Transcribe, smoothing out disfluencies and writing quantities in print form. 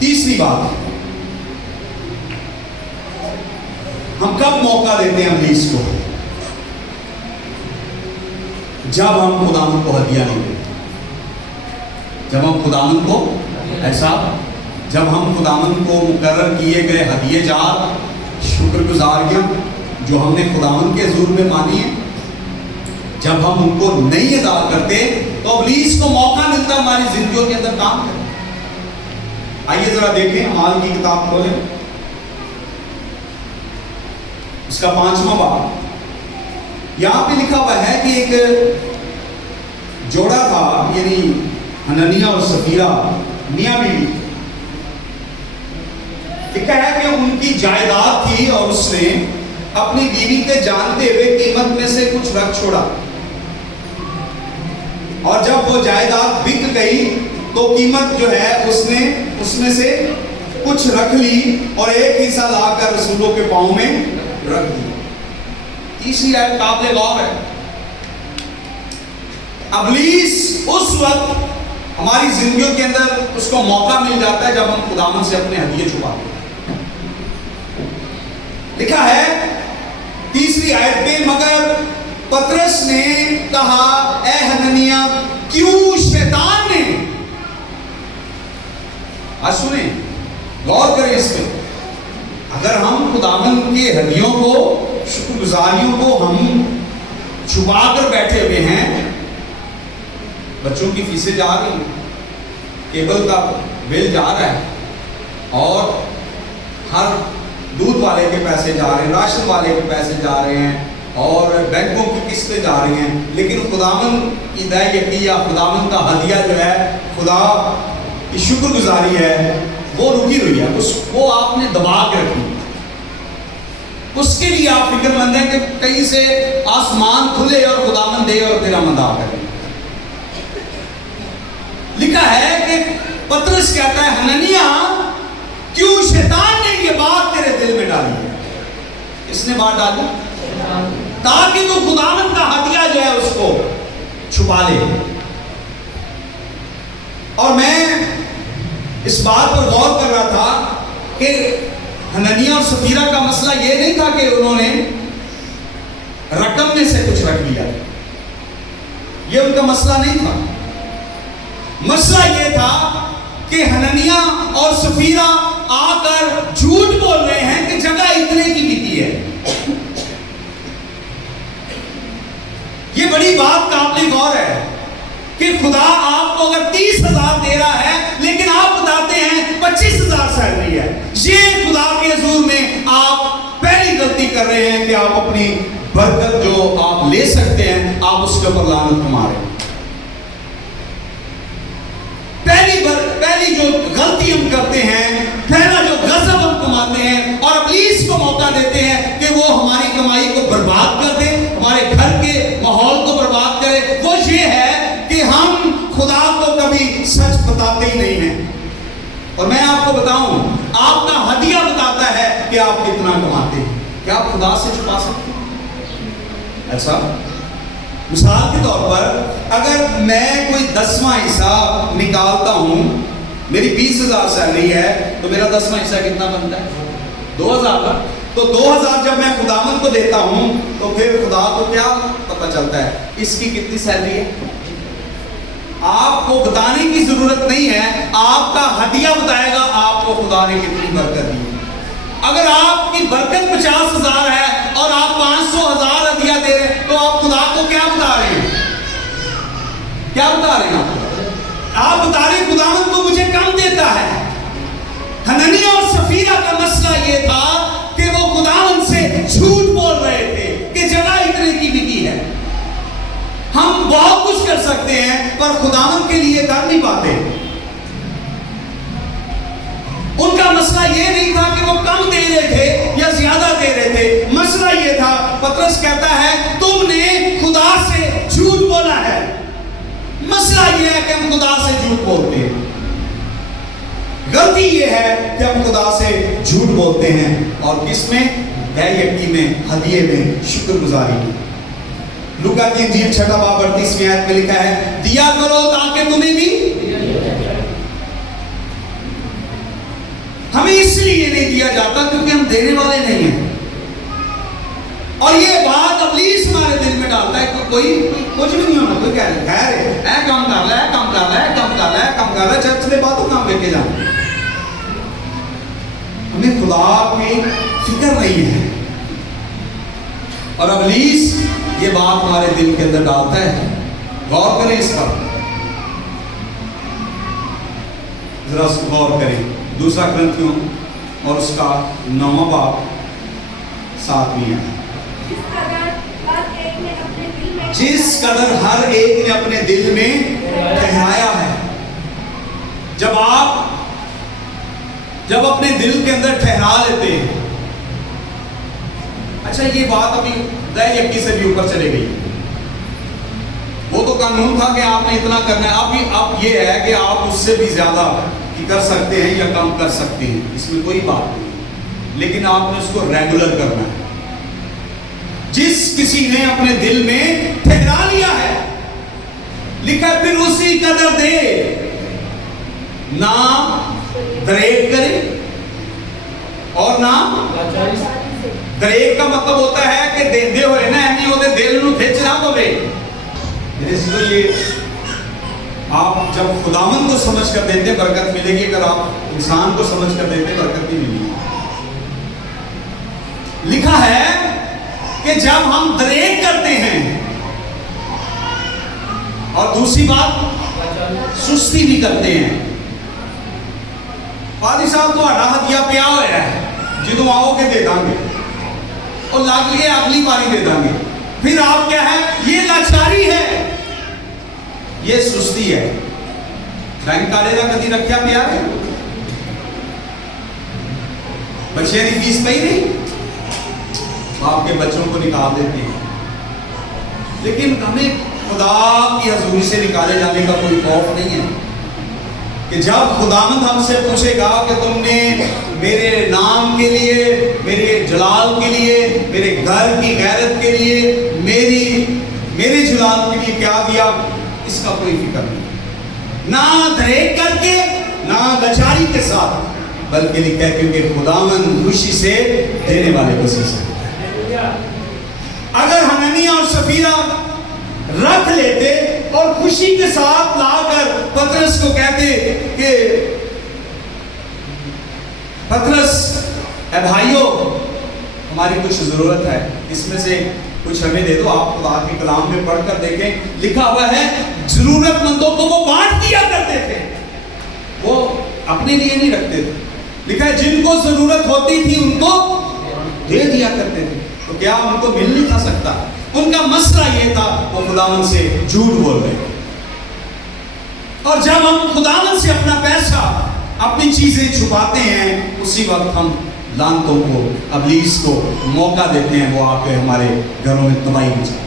तीसरी बात, हम कब मौका देते हैं इब्लीस को? जब हम खुदावंद को हदिया नहीं देते, जब हम खुदावंद को ऐसा, जब हम खुदावंद को मुकर्रर किए गए हदिये जार, शुक्रगुजारियां जो हमने खुदावंद के हुजूर में मानी है, जब हम उनको नहीं अदा करते तो इब्लीस को मौका मिलता है हमारी जिंदगियों के अंदर काम करने। आइए जरा देखें, अमाल की किताब खोलें, उसका 5वां बाब। यहां पे लिखा हुआ है कि एक जोड़ा था, यानी हननिया और सफीरा, मियां बीवी। लिखा है कि उनकी जायदाद थी और उसने अपनी बीवी के जानते हुए कीमत में से कुछ रख छोड़ा, और जब वो जायदाद बिक गई तो कीमत जो है उसने उसमें से कुछ रख ली और एक हिस्सा लाकर रसूलों के पांव में रख दिया। तीसरी आयत काबिल गौर है। इब्लीस उस वक्त हमारी जिंदगियों के अंदर उसको मौका मिल जाता है जब हम खुदावंद से अपने हदिये छुपाते हैं। लिखा है तीसरी आयत में, मगर पतरस ने कहा, ए हननिया, क्यों शैतान ने, आज सुने, गौर करें इस पे, अगर हम खुदावंद के हदियों को, शुक्रगुजारियों को हम छुपा कर बैठे हुए हैं, बच्चों की फीसें जा रही हैं, केबल का बिल जा रहा है, और हर दूध वाले के पैसे जा रहे हैं, राशन वाले के पैसे जा रहे हैं, और बैंकों की किस्तें जा रही हैं, लेकिन खुदावंद की दया या खुदावंद का हदिया जो है, खुदा की शुक्रगुजारी है, वो रुकी हुई है, उसको आपने दबा के रखी। उसके लिए आप फिक्रमंद हैं कि कहीं से आसमान खुले और खुदावंद दे और तेरा मदद करे। लिखा है कि पतरस कहता है, हननिया, क्यों शैतान ने ये बात तेरे दिल में डाली है? किसने बात डाली? ताकि तू खुदावंद का हदिया जो है उसको छुपा ले। और मैं इस बात पर गौर कर रहा था कि हननिया और सफीरा का मसला ये नहीं था कि उन्होंने रकम में से कुछ रख लिया, ये उनका मसला नहीं था। मसला ये था कि हननिया और सफीरा आकर झूठ बोल रहे हैं कि जगह इतने की बिकी है। ये बड़ी बात काबिल गौर है कि खुदा आपको अगर 30,000 दे रहा है, लेकिन आप बताते हैं 25,000 सैलरी है। ये खुदा के हुजूर में आप पहली गलती कर रहे हैं कि आप अपनी बरकत जो आप ले सकते हैं, आप उसके ऊपर लानत कमा रहे हैं। पहली जो गलती हम करते हैं, पहला जो गजब हम कमाते हैं और इब्लीस को मौका देते हैं कि वो हमारी कमाई को बर्बाद कर दे, हमारे घर के माहौल को बर्बाद करे, वो ये है कि हम खुदा को कभी सच बताते ही नहीं हैं। और मैं आपको बताऊं, आपका हदिया बताता है कि आप कितना कमाते हैं। क्या आप खुदा से छुपा सकते हैं? ऐसा मिसाल के तौर पर अगर मैं कोई 10वां हिस्सा निकालता हूं, मेरी 20,000 सैलरी है, तो मेरा 10वां हिस्सा कितना बनता है? 2,000। तो 2,000 जब मैं खुदावंद को देता हूं, तो फिर खुदा को क्या पता चलता है इसकी कितनी सैलरी है? आपको बताने की जरूरत नहीं है, आपका हदिया बताएगा आपको खुदा ने कितनी बरकत दी। अगर आपकी बरकत 50,000 है और आप 500,000 हदिया दे रहे हैं, तो आप खुदा को क्या बता रहे हैं? क्या बता रहे हैं? आप बता रहे हैं खुदावंद तो मुझे कम देता है। हननिया और सफीरा का मसला ये था कि वो खुदावंद से झूठ बोल रहे थे कि जगह इतने की बिकी है। हम बहुत कुछ कर सकते हैं पर खुदावंद के लिए कर नहीं पाते। उनका मसला ये नहीं था कि वो कम दे रहे थे या ज्यादा दे रहे थे, मसला ये था, पतरस कहता है तुमने खुदा से झूठ बोला है। मसला ये है कि हम खुदा से झूठ बोलते हैं। गलती ये है कि हम खुदा से झूठ बोलते हैं, और किसमें? बेयकीनी में, हदिये में, शुक्रगुजारी में। लूका की इंजील 6 बाब 38 आयत में लिखा है, दिया करो ताकि तुम्हें भी हमें इसलिए नहीं दिया जाता क्योंकि हम देने वाले नहीं हैं। और ये बात इब्लीस हमारे दिल में डालता है कि कोई कुछ भी नहीं होना, कोई कह रहा है काम कर रहा है, काम कर रहा है, काम कर रहा है, काम कर रहा है, चर्च के बाद तो काम लेके जाना। हमें खुदा की फिक्र नहीं है। और इब्लीस ये बात हमारे दिल के अंदर डालता है। गौर करें इस पर, जरा गौर करें। दूसरा ग्रंथियों और उसका 9वां बाब 7वीं है। जिस कदर हर एक ने अपने दिल में ठहराया है। जब अपने दिल के अंदर ठहरा लेते हैं। अच्छा, ये बात अभी दया यकी से भी ऊपर चले गई। वो तो कानून था कि आपने इतना करना है। अब ये है कि आप उससे भी ज्यादा कर सकते हैं या कम कर सकते हैं, इसमें कोई बात नहीं, लेकिन आपने उसको रेगुलर करना है। जिस किसी ने अपने दिल में ठहरा लिया है, लिखा फिर उसी कदर दे, ना दरेक करे और ना दरेक का मतलब होता है कि देंदे हुए ना नहीं होते, दिल ਨੂੰ खिंच ना पवे। ये आप जब खुदावन को समझ कर देते बरकत मिलेगी, अगर आप इंसान को समझ कर देते बरकत नहीं मिलेगी। लिखा है कि जब हम दरेक करते हैं, और दूसरी बात सुस्ती भी करते हैं। पादी साहब तो हदिया पिया हुआ है, जो आओगे दे देंगे, और लग गए अगली बारी दे देंगे। फिर आप क्या है, ये लाचारी है, ये सुस्ती है। बैंक वाले का कभी रखा पिया है, बच्चे की फीस पई नहीं, आपके बच्चों को निकाल देते हैं। लेकिन हमें खुदा की हजूरी से निकाले जाने का कोई खौफ नहीं है कि जब खुदावंद हमसे पूछेगा कि तुमने मेरे नाम के लिए, मेरे जलाल के लिए, मेरे घर की गैरत के लिए, मेरे जलाल के लिए क्या दिया, इसका कोई फिक्र नहीं। ना दरेक करके, ना लाचारी के साथ, बल्कि लिखा है क्योंकि खुदावंद खुशी से देने वाले को सीखता है। अगर हननिया और सफीरा रख लेते और खुशी के साथ लाकर पतरस को कहते कि पतरस, ए भाइयों, हमारी कुछ जरूरत है, इसमें से कुछ हमें दे दो। आप खुदा के कलाम में पढ़कर देखें, लिखा हुआ है जरूरतमंदों को वो बांट दिया करते थे, वो अपने लिए नहीं रखते थे। लिखा है जिनको जरूरत होती थी उनको दे दिया करते थे। तो क्या उनको मिल नहीं था सकता? उनका मसला ये था, वो खुदावन से झूठ बोल रहे। और जब हम खुदावन से अपना पैसा, अपनी चीजें छुपाते हैं, उसी वक्त हम लानतों को, इब्लीस को मौका देते हैं, वो आके हमारे घरों में तबाही मचाते हैं।